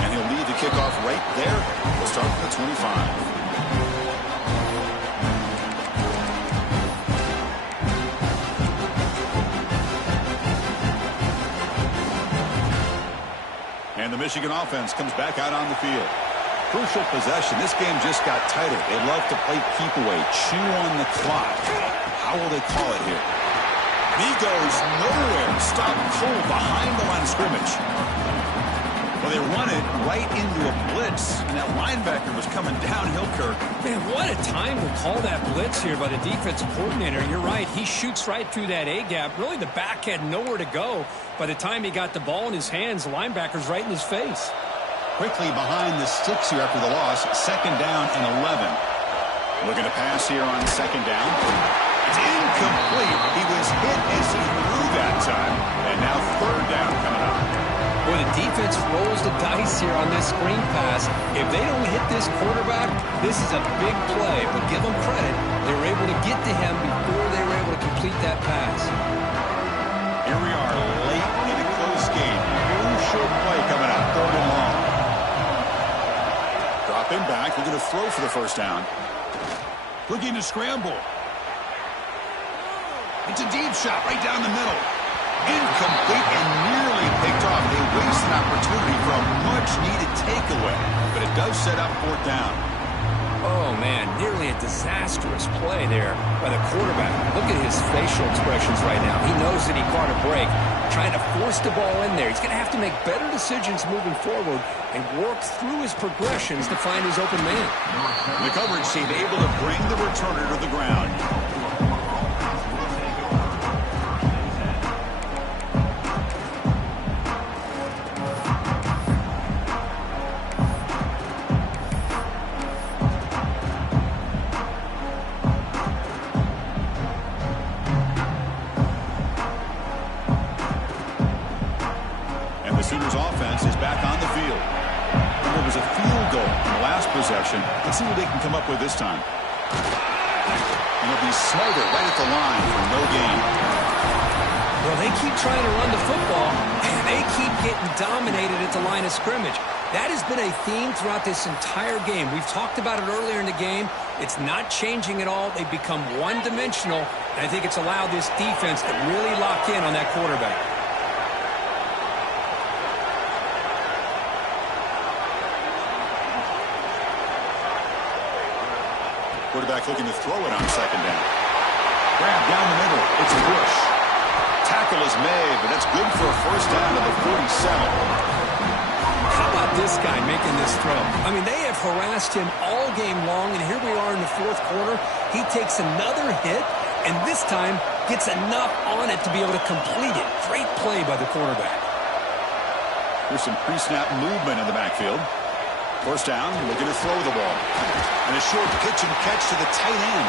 And he'll lead the kickoff right there. We'll start from the 25. And the Michigan offense comes back out on the field. Crucial possession. This game just got tighter. They love to play keep away, chew on the clock. How will they call it here? He goes nowhere. Stop cold behind the line of scrimmage. Well, they run it right into a blitz, and that linebacker was coming downhill, Kirk. Man, what a time to call that blitz here by the defensive coordinator. You're right. He shoots right through that A-gap. Really, the back had nowhere to go. By the time he got the ball in his hands, the linebacker's right in his face. Quickly behind the sticks here after the loss. 2nd down and 11. Looking to pass here on 2nd down. It's incomplete. He was hit as he threw that time. And now 3rd down coming up. Boy, the defense rolls the dice here on this screen pass. If they don't hit this quarterback, this is a big play. But give them credit. They were able to get to him before they were able to complete that pass. Here we are late in a close game. Crucial play coming up. 3rd and long. Dropping back. Looking to throw for the 1st down. Looking to scramble. It's a deep shot right down the middle. Incomplete and nearly picked off. They waste an opportunity for a much-needed takeaway, but it does set up 4th down. Oh, man, nearly a disastrous play there by the quarterback. Look at his facial expressions right now. He knows that he caught a break, trying to force the ball in there. He's going to have to make better decisions moving forward and work through his progressions to find his open man. The coverage team able to bring the returner to the ground. Let's see what they can come up with this time. And it'll be Snyder right at the line for no gain. Well, they keep trying to run the football, and they keep getting dominated at the line of scrimmage. That has been a theme throughout this entire game. We've talked about it earlier in the game. It's not changing at all. They've become one-dimensional, and I think it's allowed this defense to really lock in on that quarterback. Quarterback looking to throw it on 2nd down. Grab down the middle. It's Bush. Tackle is made, but that's good for a 1st down to the 47. How about this guy making this throw? I mean, they have harassed him all game long, and here we are in the 4th quarter. He takes another hit, and this time gets enough on it to be able to complete it. Great play by the quarterback. There's some pre-snap movement in the backfield. 1st down, looking to throw the ball. And a short pitch and catch to the tight end.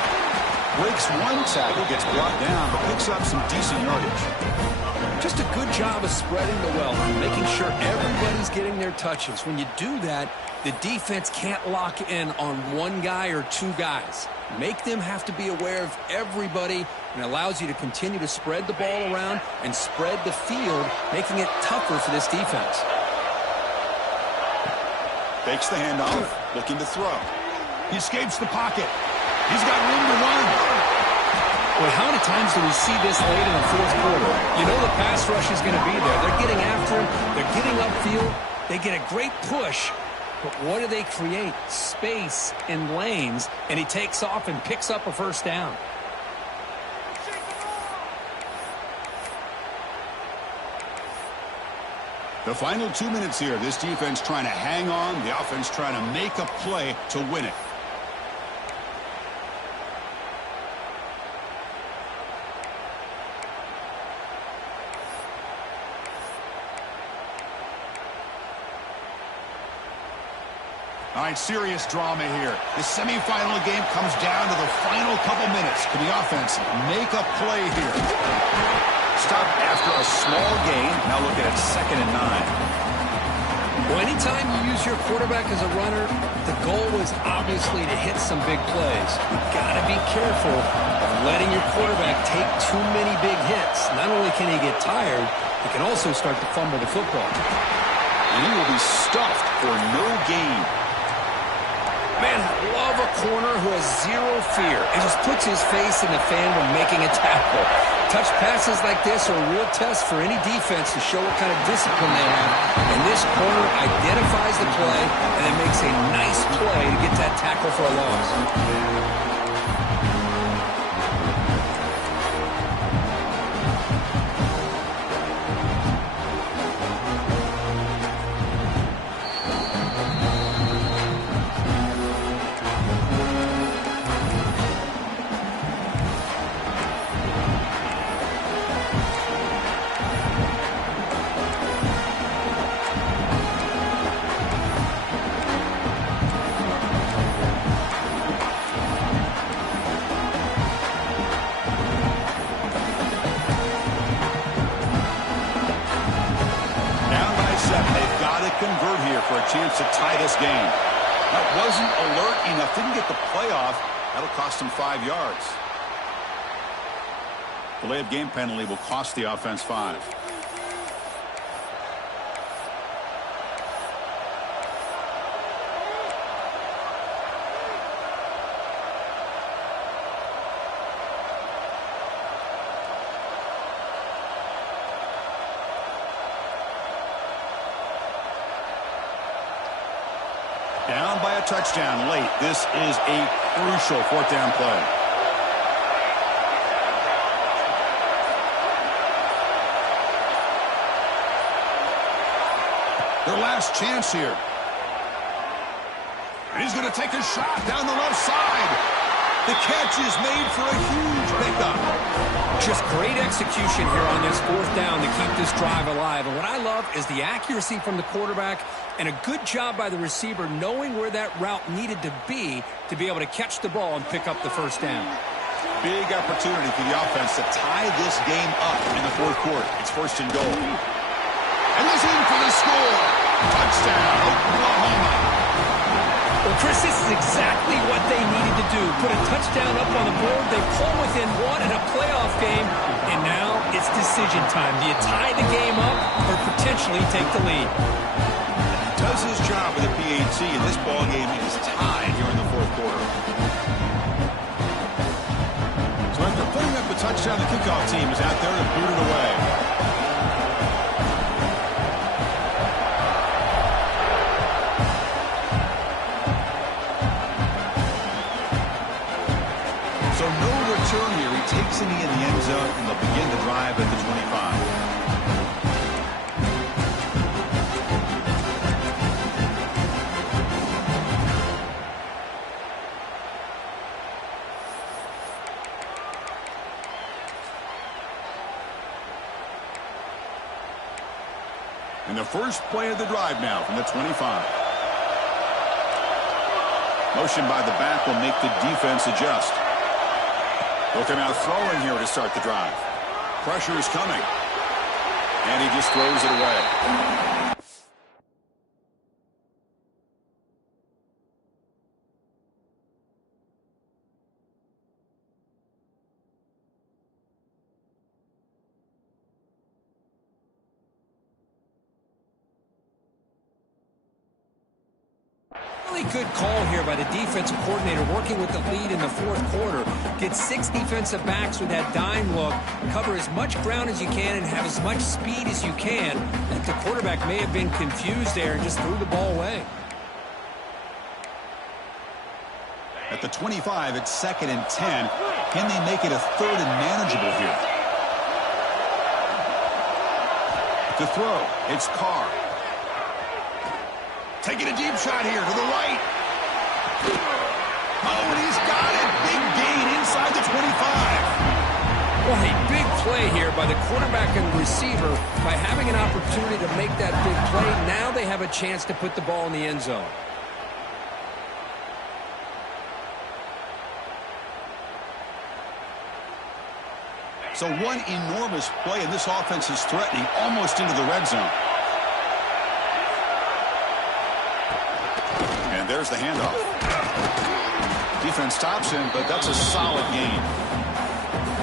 Breaks one tackle, gets brought down, but picks up some decent yardage. Just a good job of spreading the wealth and making sure everybody's getting their touches. When you do that, the defense can't lock in on one guy or 2 guys. make them have to be aware of everybody, and allows you to continue to spread the ball around and spread the field, making it tougher for this defense. Fakes the handoff, looking to throw. He escapes the pocket. He's got room to run. Well, how many times do we see this late in the fourth quarter? You know the pass rush is going to be there. They're getting after him. They're getting upfield. They get a great push. But what do they create? Space and lanes. And he takes off and picks up a first down. The final 2 minutes here. This defense trying to hang on. The offense trying to make a play to win it. All right, serious drama here. The semifinal game comes down to the final couple minutes. Can the offense make a play here? Stop after a small gain. Now looking at 2nd and 9. Well, anytime you use your quarterback as a runner, the goal is obviously to hit some big plays. You've got to be careful of letting your quarterback take too many big hits. Not only can he get tired, he can also start to fumble the football. And he will be stuffed for no gain. Man, I love a corner who has zero fear and just puts his face in the fan when making a tackle. Touch passes like this are a real test for any defense to show what kind of discipline they have. And this corner identifies the play and then makes a nice play to get that tackle for a loss. Convert here for a chance to tie this game. That wasn't alert enough. Didn't get the playoff. That'll cost him 5 yards. Delay of game penalty will cost the offense 5. Down by a touchdown late. This is a crucial 4th down play. Their last chance here. And he's going to take a shot down the left side. The catch is made for a huge pickup. Just great execution here on this 4th down to keep this drive alive. And what I love is the accuracy from the quarterback and a good job by the receiver knowing where that route needed to be able to catch the ball and pick up the first down. Big opportunity for the offense to tie this game up in the 4th quarter. It's 1st and goal. And he's in for the score. Touchdown, Oklahoma. Well, Chris, this is exactly what they needed to do. Put a touchdown up on the board. They pull within one in a playoff game. And now it's decision time. Do you tie the game up or potentially take the lead? Does his job with the PAT, and this ball game is tied here in the 4th quarter. So after putting up the touchdown, the kickoff team is out there to boot it away. So no return here. He takes it in the end zone, and they'll begin the drive at the 25. And the first play of the drive now from the 25. Motion by the back will make the defense adjust. They'll come out throwing here to start the drive. Pressure is coming. And he just throws it away. Really good call here by the defensive coordinator working with the lead in the fourth quarter. Get 6 defensive backs with that dime look. Cover as much ground as you can and have as much speed as you can. I think the quarterback may have been confused there and just threw the ball away. At the 25, it's 2nd and 10. Can they make it a 3rd and manageable here? To throw, it's Carr. Taking a deep shot here to the right. Oh, and he's got it. Big gain inside the 25. Well, a big play here by the quarterback and the receiver. By having an opportunity to make that big play, now they have a chance to put the ball in the end zone. So one enormous play, and this offense is threatening almost into the red zone. And there's the handoff. Defense stops him, but that's a solid gain.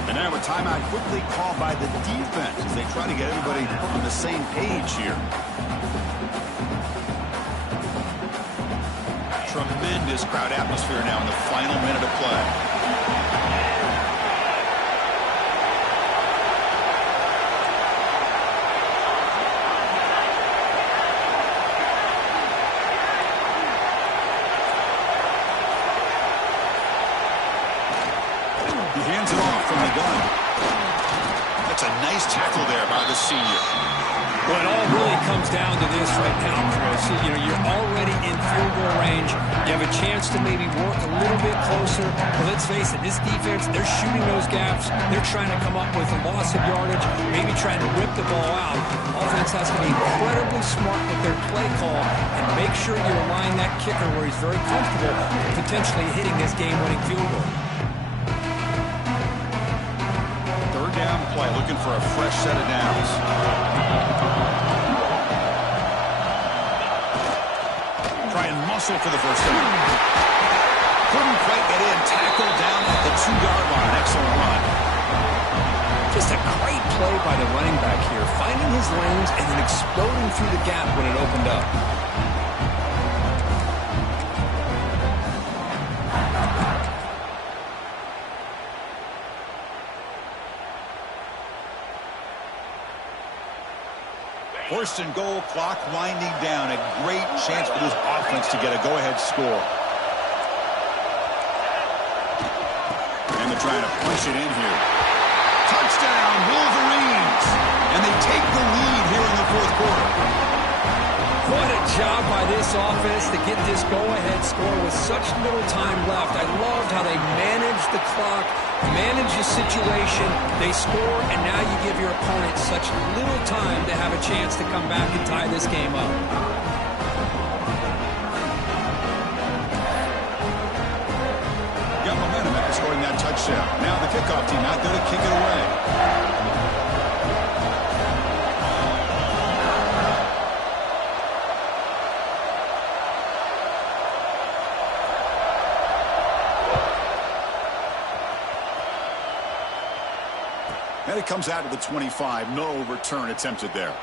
And now a timeout quickly called by the defense as they try to get everybody on the same page here. Tremendous crowd atmosphere now in the final minute of play. Hands it off from the gun. That's a nice tackle there by the senior. Well, it all really comes down to this right now, Chris. You know, you're already in field goal range. You have a chance to maybe work a little bit closer. But let's face it, this defense, they're shooting those gaps. They're trying to come up with a loss of yardage, maybe trying to rip the ball out. Offense has to be incredibly smart with their play call and make sure you align that kicker where he's very comfortable potentially hitting this game-winning field goal. Down play, looking for a fresh set of downs. Try and muscle for the first down. Couldn't quite get in. Tackled down at the 2-yard line. Excellent run. Just a great play by the running back here, finding his lanes and then exploding through the gap when it opened up. First and goal, clock winding down. A great chance for this offense to get a go-ahead score. And they're trying to punch it in here. Touchdown, Wolverines! And they take the lead here in the fourth quarter. What a job by this offense to get this go-ahead score with such little time left. I loved how they managed the clock, managed the situation. They score, and now you give your opponent such little time to have a chance to come back and tie this game up. Got momentum after scoring that touchdown. Now the kickoff team out there to kick it away. And it comes out to the 25. No return attempted there.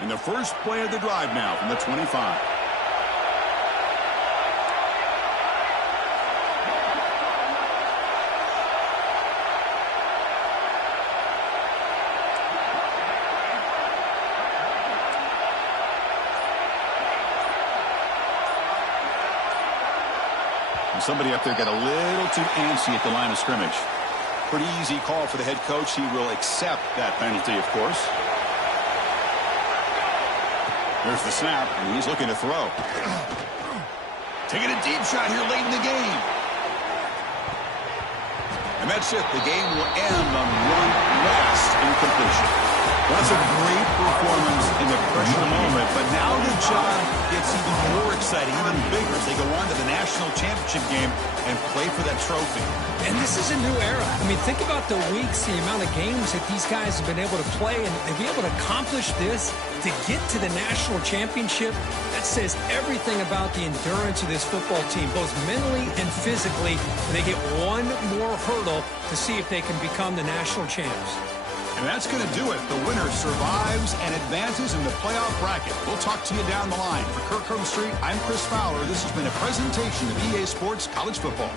And the first play of the drive now from the 25. Somebody up there got a little too antsy at the line of scrimmage. Pretty easy call for the head coach. He will accept that penalty, of course. There's the snap, and he's looking to throw. Taking a deep shot here late in the game. And that's it. The game will end on one last incompletion. Well, that's a great performance in the pressure moment, but now the job gets even more exciting, even bigger as they go on to the national championship game and play for that trophy. And this is a new era. I mean, think about the weeks, the amount of games that these guys have been able to play, and to be able to accomplish this, to get to the national championship, that says everything about the endurance of this football team, both mentally and physically. They get one more hurdle to see if they can become the national champs. And that's going to do it. The winner survives and advances in the playoff bracket. We'll talk to you down the line. For Kirkland Street, I'm Chris Fowler. This has been a presentation of EA Sports College Football.